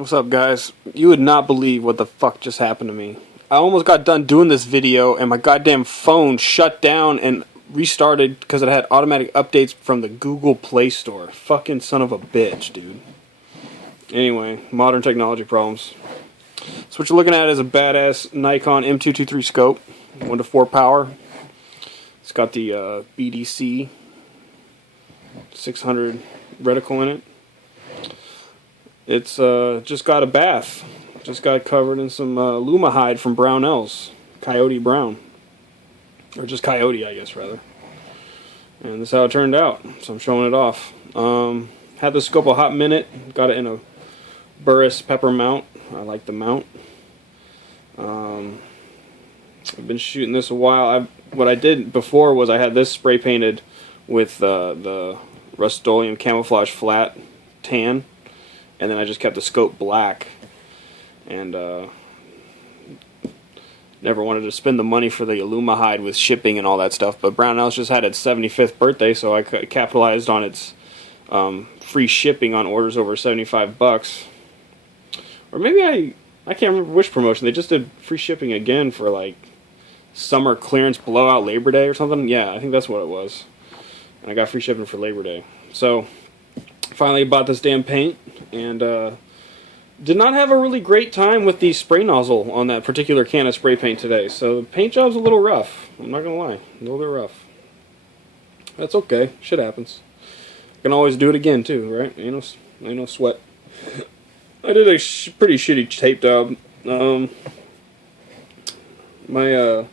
What's up, guys? You would not believe what the fuck just happened to me. I almost got done doing this video and my goddamn phone shut down and restarted because it had automatic updates from the Google Play Store. Fucking son of a bitch, dude. Anyway, modern technology problems. So what you're looking at is a badass Nikon M223 scope, 1:4 power. It's got the BDC 600 reticle in it. It's just got a bath. Just got covered in some aluma-hyde from brownells. Coyote brown. Or just coyote, I guess, rather. And this is how it turned out. So I'm showing it off. Had the scope a hot minute. Got it in a burris pepper mount. I like the mount. I've been shooting this a while. What I did before was I had this spray painted with the Rust-Oleum camouflage flat tan. And then I just kept the scope black, and never wanted to spend the money for the aluma-hyde with shipping and all that stuff. But Brownells just had its 75th birthday, so I capitalized on its free shipping on orders over $75. Or maybe I can't remember which promotion. They just did free shipping again for like summer clearance blowout Labor Day or something. Yeah, I think that's what it was. And I got free shipping for Labor Day. So finally bought this damn paint, and did not have a really great time with the spray nozzle on that particular can of spray paint today. So the paint job's a little rough. I'm not gonna lie, a little bit rough. That's okay. Shit happens. I can always do it again too, right? Ain't no sweat. I did a pretty shitty tape job. My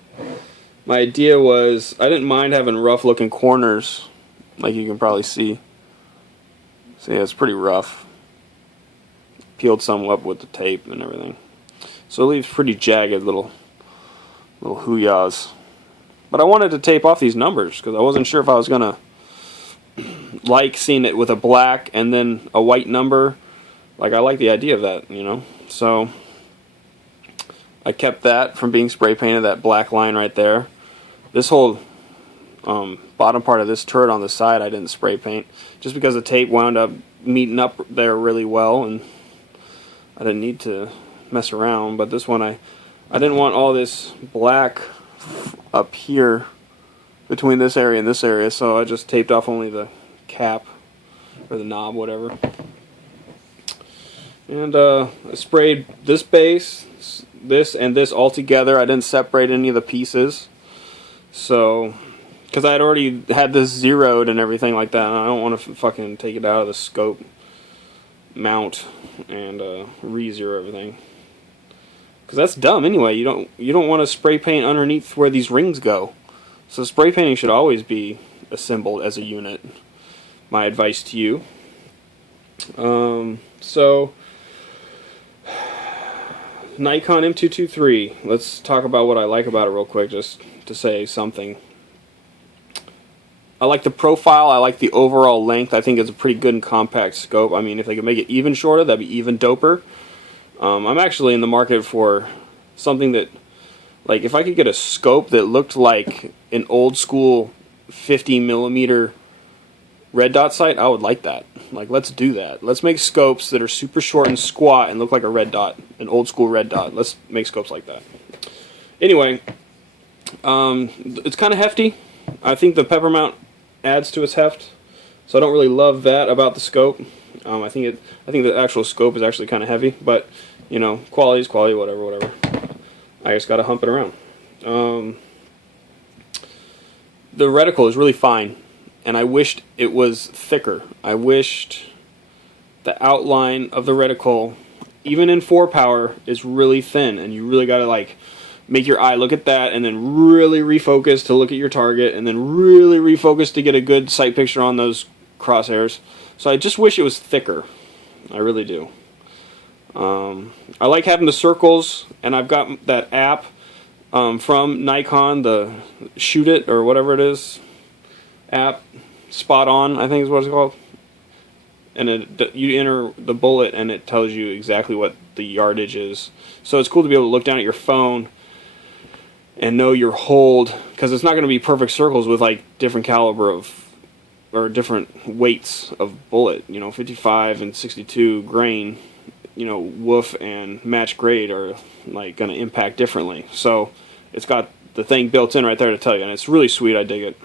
idea was I didn't mind having rough looking corners, like you can probably see. So yeah, it's pretty rough. Peeled some up with the tape and everything. So it leaves pretty jagged little hoo-yahs. But I wanted to tape off these numbers because I wasn't sure if I was gonna like seeing it with a black and then a white number. Like, I like the idea of that, you know. So I kept that from being spray painted, that black line right there. This whole bottom part of this turret on the side I didn't spray paint just because the tape wound up meeting up there really well and I didn't need to mess around. But this one I didn't want all this black up here between this area and this area, so I just taped off only the cap or the knob, whatever. And I sprayed this base, this and this all together. I didn't separate any of the pieces, so because I had already had this zeroed and everything like that, and I don't want to fucking take it out of the scope mount and re-zero everything, because that's dumb anyway. You don't want to spray paint underneath where these rings go. So spray painting should always be assembled as a unit. My advice to you. So Nikon M223. Let's talk about what I like about it real quick, just to say something. I like the profile. I like the overall length. I think it's a pretty good and compact scope. I mean, if they could make it even shorter, that'd be even doper. I'm actually in the market for something that, like, if I could get a scope that looked like an old school 50mm red dot sight, I would like that. Like, let's do that. Let's make scopes that are super short and squat and look like a red dot, an old school red dot. Let's make scopes like that. Anyway, it's kind of hefty. I think the pepper mount adds to its heft, so I don't really love that about the scope. I think the actual scope is actually kind of heavy, but you know, quality is quality, whatever. I just gotta hump it around. The reticle is really fine, and I wished it was thicker. I wished the outline of the reticle, even in 4 power, is really thin, and you really gotta like make your eye look at that and then really refocus to look at your target and then really refocus to get a good sight picture on those crosshairs. So I just wish it was thicker. I really do. I like having the circles, and I've got that app from Nikon, the Shoot It or whatever it is app, Spot On I think is what it's called. And you enter the bullet and it tells you exactly what the yardage is. So it's cool to be able to look down at your phone and know your hold, because it's not going to be perfect circles with like different caliber of, or different weights of bullet. You know, 55 and 62 grain you know, woof and match grade are like going to impact differently. So it's got the thing built in right there to tell you, and it's really sweet. I dig it.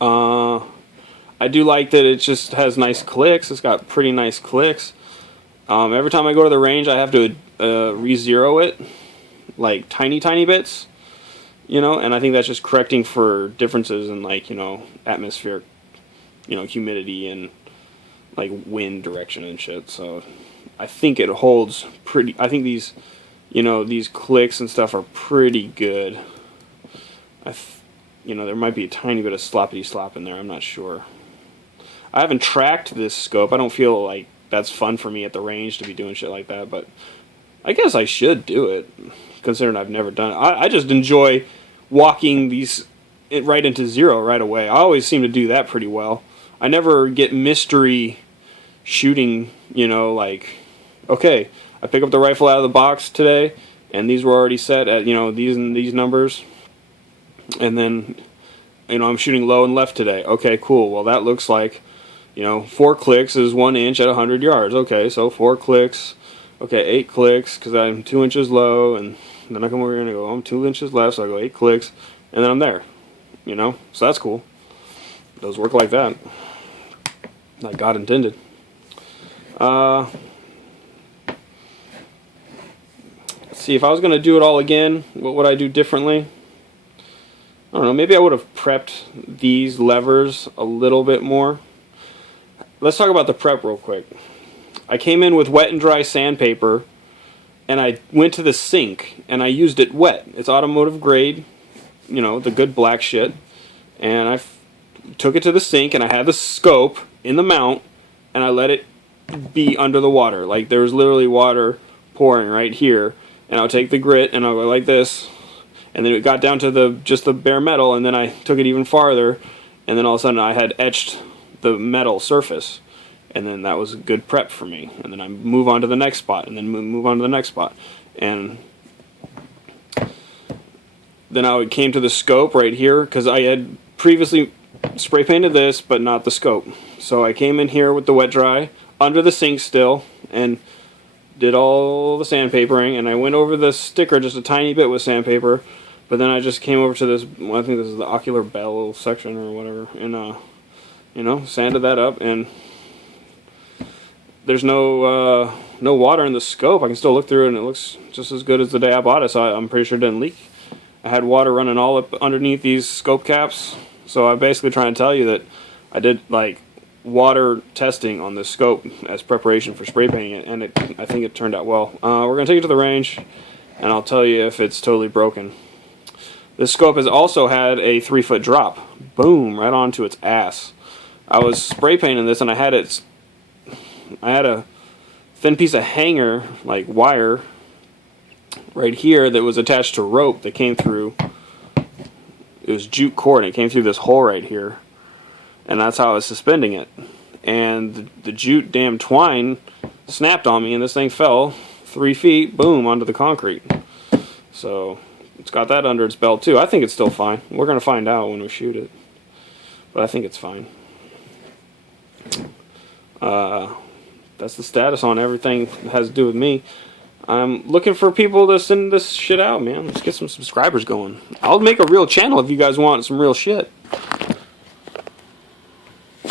I do like that it just has nice clicks. It's got pretty nice clicks. Every time I go to the range, I have to re-zero it, like tiny bits, you know, and I think that's just correcting for differences in, like, you know, atmospheric, you know, humidity and like wind direction and shit. So I think it holds pretty. I think these, you know, these clicks and stuff are pretty good. You know, there might be a tiny bit of sloppity slop in there. I'm not sure. I haven't tracked this scope. I don't feel like that's fun for me at the range to be doing shit like that, but I guess I should do it, considering I've never done it. I just enjoy walking these right into zero right away. I always seem to do that pretty well. I never get mystery shooting, you know, like, okay, I pick up the rifle out of the box today, and these were already set at, you know, these numbers, and then, you know, I'm shooting low and left today. Okay, cool. Well, that looks like, you know, 4 clicks is 1 inch at 100 yards. Okay, so 4 clicks. Okay, 8 clicks because I'm 2 inches low, and then I come over here and I go, I'm 2 inches left, so I go 8 clicks, and then I'm there. You know, so that's cool. Those work like that, like God intended. See, if I was going to do it all again, what would I do differently? I don't know, maybe I would have prepped these levers a little bit more. Let's talk about the prep real quick. I came in with wet and dry sandpaper, and I went to the sink, and I used it wet. It's automotive grade, you know, the good black shit. And I took it to the sink, and I had the scope in the mount, and I let it be under the water. Like, there was literally water pouring right here. And I'll take the grit, and I'll go like this. And then it got down to just the bare metal, and then I took it even farther, and then all of a sudden I had etched the metal surface, and then that was a good prep for me. And then I move on to the next spot, and then move on to the next spot, and then I came to the scope right here because I had previously spray painted this, but not the scope. So I came in here with the wet dry under the sink still, and did all the sandpapering, and I went over the sticker just a tiny bit with sandpaper. But then I just came over to this, well, I think this is the ocular bell section or whatever, and, you know, sanded that up, and there's no water in the scope. I can still look through it, and it looks just as good as the day I bought it, so I'm pretty sure it didn't leak. I had water running all up underneath these scope caps, so I'm basically trying to tell you that I did, like, water testing on this scope as preparation for spray painting it, and I think it turned out well. We're going to take it to the range, and I'll tell you if it's totally broken. This scope has also had a 3-foot drop. Boom, right onto its ass. I was spray painting this, and I had a thin piece of hanger, like wire, right here that was attached to rope that came through. It was jute cord, and it came through this hole right here. And that's how I was suspending it. And the jute damn twine snapped on me, and this thing fell 3 feet, boom, onto the concrete. So it's got that under its belt too. I think it's still fine. We're going to find out when we shoot it. But I think it's fine. That's the status on everything that has to do with me. I'm looking for people to send this shit out, man. Let's get some subscribers going. I'll make a real channel if you guys want some real shit.